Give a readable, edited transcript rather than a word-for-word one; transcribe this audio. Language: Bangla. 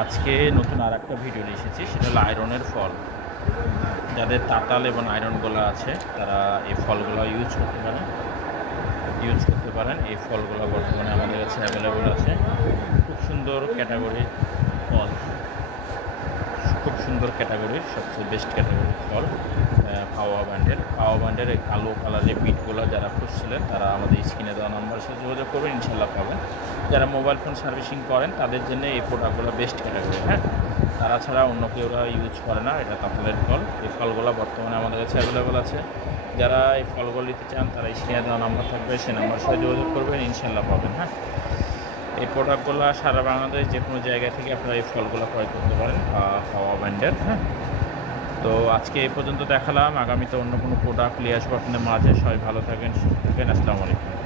আজকে নতুন আরেকটা ভিডিও নিয়ে এসেছি, সেটা হলো আয়রনের ফল। যাদের তাতাল এবং আয়রন গলা আছে তারা এই ফলগুলো ইউজ করতে পারেন। এই ফলগুলো বর্তমানে আমাদের কাছে অ্যাভেলেবল আছে। খুব সুন্দর ক্যাটাগরির ফল, খুব সুন্দর ক্যাটাগরির, সবচেয়ে বেস্ট ক্যাটাগরির ফল পাওয়া ব্যান্ডের এই কালো কালারের বিটগুলো যারা খুঁজছিলেন তারা আমাদের স্ক্রিনে দেওয়া নাম্বারের সাথে যোগাযোগ করবেন, ইনশাল্লাহ পাবেন। যারা মোবাইল ফোন সার্ভিসিং করেন তাদের জন্য এই প্রোডাক্টগুলো বেস্ট ক্যাটাগরি। হ্যাঁ, তারা ছাড়া অন্য কেউ ইউজ করে না। এটা তাতালের ফল। এই ফলগুলো বর্তমানে আমাদের কাছে অ্যাভেলেবল আছে। যারা এই ফলগুলো নিতে চান তারা স্ক্রিনে দেওয়া নাম্বার থাকবে, সেই নাম্বারের সাথে যোগাযোগ করবেন, ইনশাল্লাহ পাবেন। হ্যাঁ, এই প্রোডাক্টগুলো সারা বাংলাদেশ যে কোনো জায়গা থেকে আপনারা এই ফলগুলো ক্রয় করতে পারেন পাওয়া ব্যান্ডের। হ্যাঁ, তো আজকে এই পর্যন্ত দেখালাম। আগামীতে অন্য কোনো প্রোডাক্ট নিয়ে আসবো আপনাদের মাঝে। সবাই ভালো থাকেন, সুস্থ থাকেন। আসসালামু আলাইকুম।